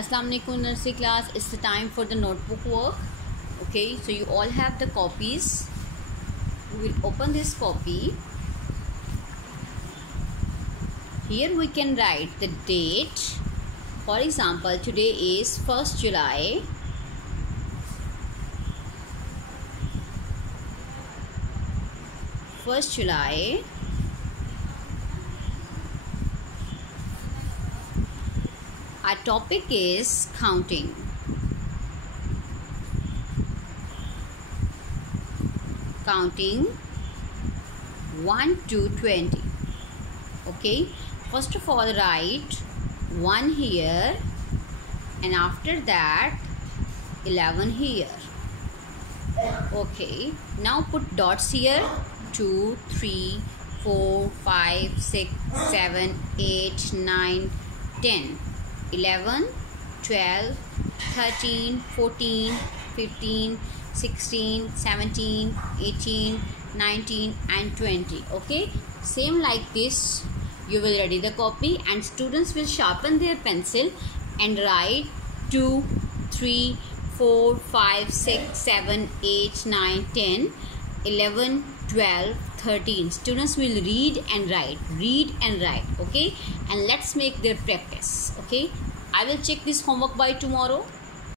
Assalamu alaikum nursery class. It's the time for the notebook work. Okay, so you all have the copies. We will open this copy. Here we can write the date. For example, today is 1st July. Our topic is counting. Counting 1 to 20. Okay, first of all write 1 here and after that 11 here. Okay, now put dots here. 2, 3, 4, 5, 6, 7, 8, 9, 10, 11, 12, 13, 14, 15, 16, 17, 18, 19 and 20. Okay, same like this you will ready the copy and students will sharpen their pencil and write 2, 3, 4, 5, 6, 7, 8, 9, 10, 11, 12, 13. Students will read and write. Okay, and let's make their practice. Okay, I will check this homework by tomorrow.